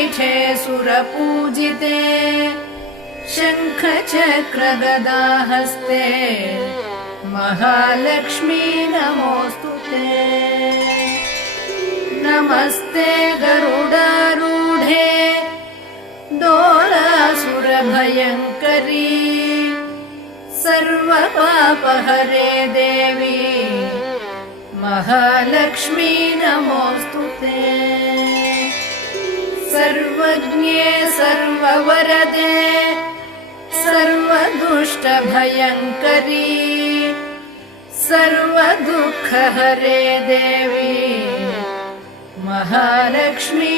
पीठे सुरपूजिते शङ्खचक्रगदाहस्ते महालक्ष्मी नमोऽस्तुते। नमस्ते गरुडारूढे दोलासुरभयङ्करी सर्वपापहरे देवी महालक्ष्मी नमोऽस्तुते। सर्वज्ञे सर्ववरदे सर्वदुष्टभयङ्करी सर्वदुःखहरे देवी महालक्ष्मी